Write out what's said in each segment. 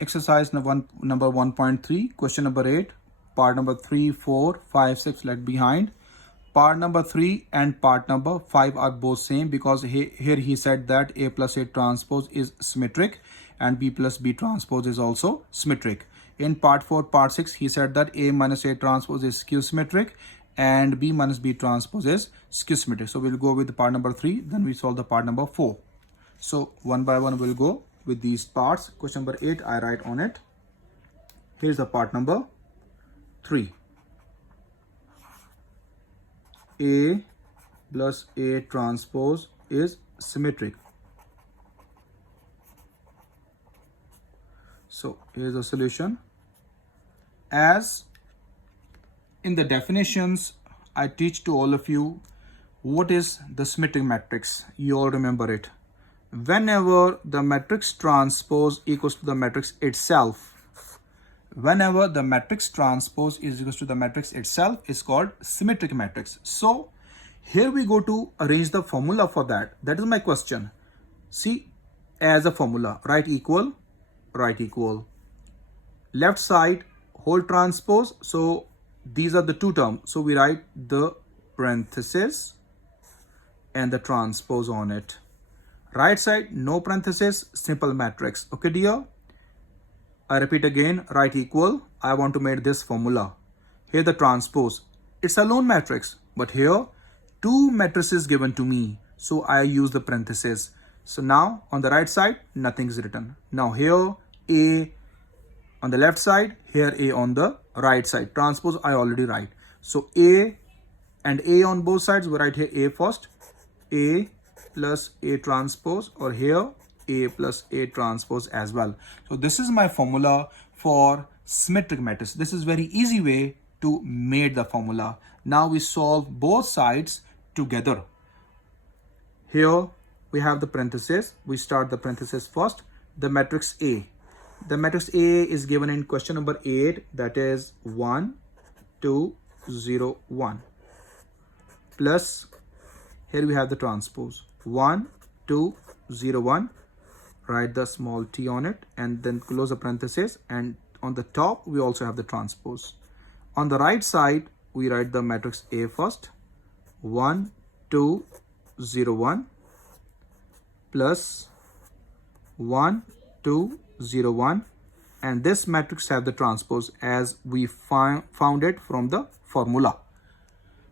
exercise number 1.3, question number 8, part number 3, 4, 5, 6 left behind. Part number 3 and part number 5 are both same because here he said that A plus A transpose is symmetric and B plus B transpose is also symmetric. In part 4, part 6, he said that A minus A transpose is skew symmetric and B minus B transpose is skew symmetric. So we'll go with the part number 3, then we solve the part number 4. So one by one we'll go with these parts. Question number 8, I write on it. Here's the part number 3. A plus A transpose is symmetric. So here's the solution. As in the definitions, I teach to all of you what is the symmetric matrix. You all remember it. Whenever the matrix transpose equals to the matrix itself, whenever the matrix transpose is equals to the matrix itself is called symmetric matrix. So here we go to arrange the formula for that. That is my question. See, as a formula, right equal, left side whole transpose. So these are the two terms. So we write the parenthesis and the transpose on it. Right side, no parenthesis, simple matrix. Okay, dear? I repeat again, right equal. I want to make this formula. Here the transpose. It's a lone matrix, but here two matrices given to me. So I use the parenthesis. So now on the right side, nothing is written. Now here A on the left side, here A on the right side. Transpose I already write. So A and A on both sides, we write here A first. A plus A transpose, or here A plus A transpose as well. So this is my formula for symmetric matrix. This is very easy way to make the formula. Now we solve both sides together. Here we have the parenthesis. We start the parenthesis first. The matrix A. The matrix A is given in question number 8. That is 1, 2, 0, 1. Plus here we have the transpose. 1, 2, 0, 1. Write the small t on it and then close the parenthesis, and on the top we also have the transpose. On the right side we write the matrix A first. 1, 2, 0, 1 plus 1, 2, 0, 1, and this matrix have the transpose as we found it from the formula.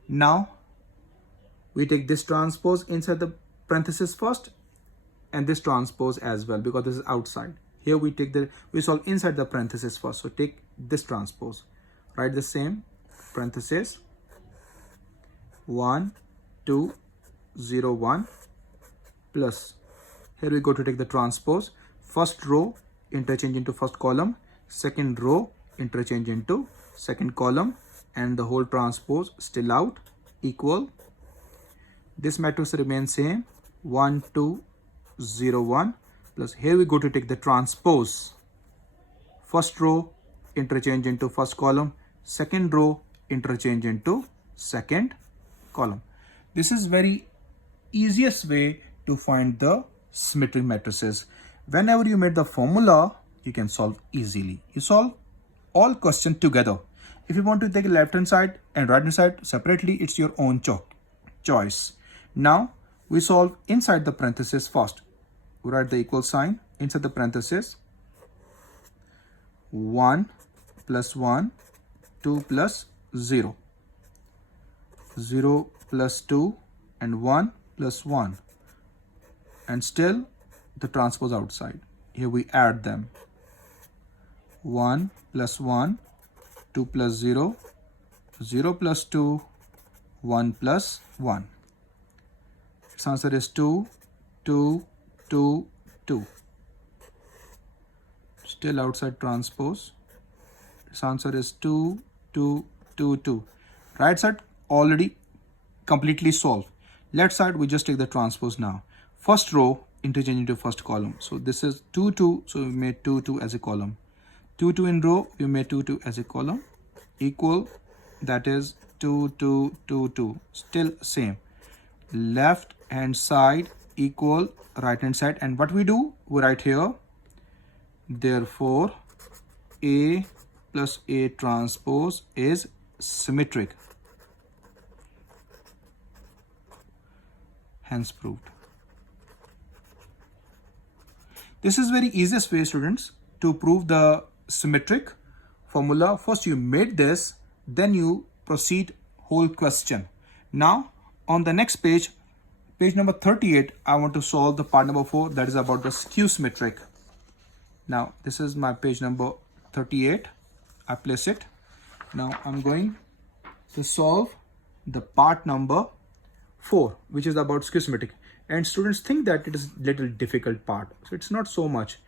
Now we take this transpose inside the parenthesis first and this transpose as well because this is outside. Here we solve inside the parenthesis first. So take this transpose, write the same parenthesis 1, 2, 0, 1 plus here we go to take the transpose. First row interchange into first column, second row interchange into second column, and the whole transpose still out equal. This matrix remains same 1, 2, 0, 1 plus here we go to take the transpose. First row interchange into first column, second row interchange into second column. This is very easiest way to find the symmetric matrices. Whenever you make the formula, you can solve easily. You solve all questions together. If you want to take left hand side and right hand side separately, it's your own choice. Now we solve inside the parenthesis first. We write the equal sign inside the parenthesis. 1 plus 1, 2 plus 0, 0 plus 2, and 1 plus 1, and still the transpose outside. Here we add them. 1 plus 1, 2 plus 0, 0 plus 2, 1 plus 1. Its answer is 2, 2, 2, 2. Still outside transpose. Its answer is 2, 2, 2, 2. Right side already completely solved. Left side we just take the transpose now. First row interchange into first column. So this is 2, 2. So we made 2, 2 as a column. 2, 2 in row. We made 2, 2 as a column. Equal. That is 2, 2, 2, 2. Still same. Left hand side equal right hand side. And what we do? We write here Therefore, A plus A transpose is symmetric. Hence proved. This is very easiest way, students, to prove the symmetric formula. First you made this, then you proceed whole question. Now on the next page, page number 38, I want to solve the part number 4, that is about the skew symmetric. Now this is my page number 38. I place it. Now I'm going to solve the part number 4, which is about skew symmetric. And students think that it is little difficult part. So it's not so much.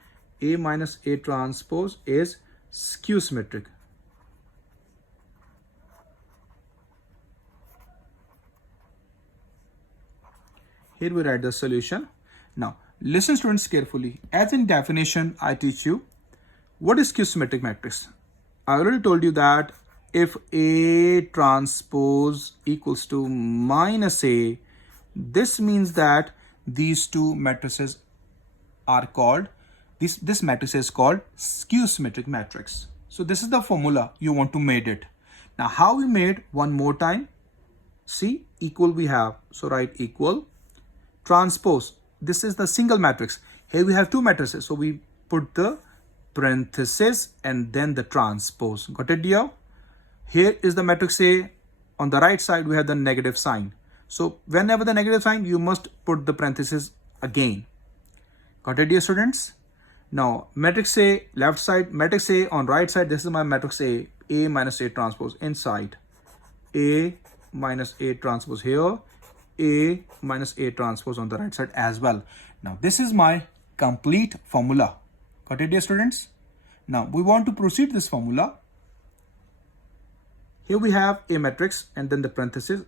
A minus A transpose is skew symmetric. Here we write the solution. Now listen, students, carefully. As in definition, I teach you what is skew symmetric matrix. I already told you that if A transpose equals to minus A, this means that these two matrices are called, this matrix is called skew symmetric matrix. So this is the formula you want to made it. Now how we made, one more time. See, equal we have, so write equal. Transpose, this is the single matrix. Here we have two matrices, so we put the parenthesis and then the transpose. Got it, dear? Here is the matrix A. On the right side we have the negative sign. So whenever the negative sign, you must put the parenthesis again. Got it, dear students? Now matrix A, left side, matrix A on right side, this is my matrix A minus A transpose inside. A minus A transpose here, A minus A transpose on the right side as well. Now this is my complete formula. Got it, dear students? Now we want to proceed this formula. Here we have a matrix and then the parenthesis.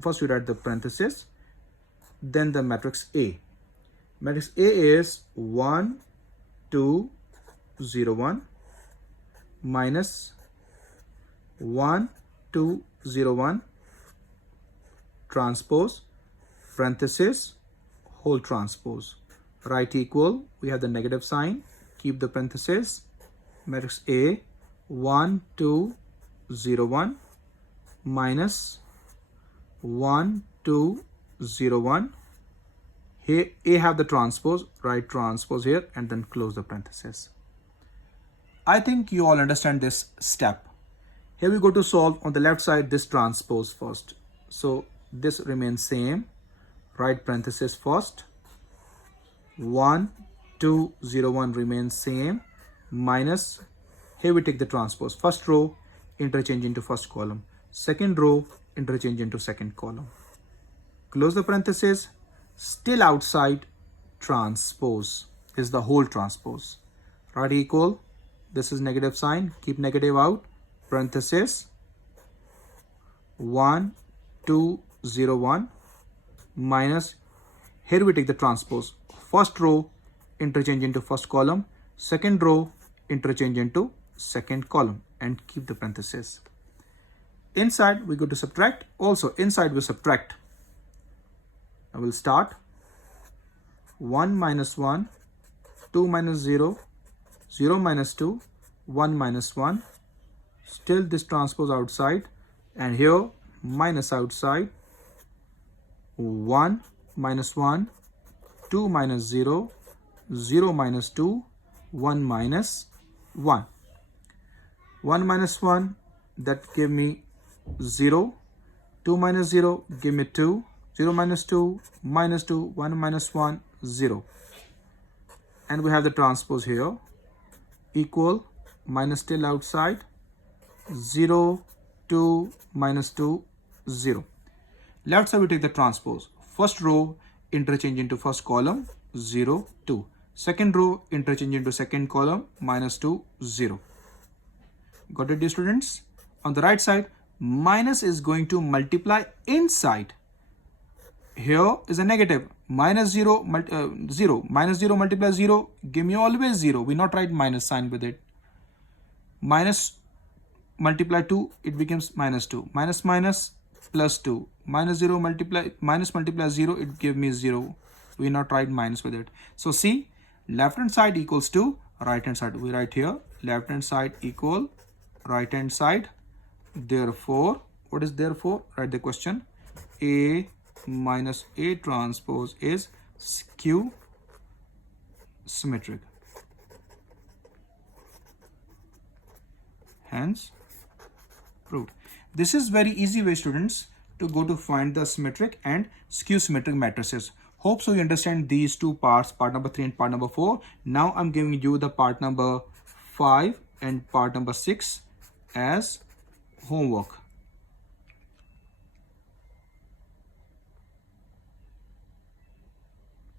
First we write the parenthesis, then the matrix A. Matrix A is 1, 2, 0, 1 minus 1, 2, 0, 1 transpose, parenthesis, whole transpose. Write equal, we have the negative sign, keep the parenthesis. Matrix A 1, 2, 0, 1 minus 1, 2, 0, 1. Here A have the transpose, write transpose here and then close the parenthesis. I think you all understand this step. Here we go to solve. On the left side, this transpose first. So this remains same. Write parenthesis first. 1, 2, 0, 1 remains same. Minus, here we take the transpose. First row, interchange into first column. Second row, interchange into second column. Close the parenthesis. Still outside, transpose is the whole transpose. Write equal. This is negative sign. Keep negative out. Parenthesis. 1, 2, 0, 1 minus. Here we take the transpose. First row, interchange into first column. Second row, interchange into second column and keep the parenthesis. Inside we go to subtract. Also inside we subtract. I will start. 1 minus 1, 2 minus 0, 0 minus 2, 1 minus 1. Still this transpose outside and here minus outside. 1 minus 1, 2 minus 0, 0 minus 2, 1 minus 1. 1 minus 1, that give me 0. 2 minus 0 give me 2. 0 minus 2, minus 2, 1 minus 1, 0. And we have the transpose here. Equal, minus still outside. 0, 2, minus 2, 0. Left side we take the transpose. First row, interchange into first column, 0, 2. Second row, interchange into second column, minus 2, 0. Got it, dear students? On the right side, minus is going to multiply inside. Here is a negative. Minus 0, 0. Minus 0 multiply 0, give me always 0. We not write minus sign with it. Minus multiply 2, it becomes minus 2. Minus minus plus 2. Minus 0 multiply, minus multiply 0, it give me 0. We not write minus with it. So see, left hand side equals to right hand side. We write here left hand side equal right hand side. Therefore, what is therefore? Write the question. A minus A transpose is skew symmetric. Hence proved. This is very easy way, students, to go to find the symmetric and skew symmetric matrices. Hope so you understand these two parts, part number 3 and part number 4. Now I'm giving you the part number 5 and part number 6 as homework.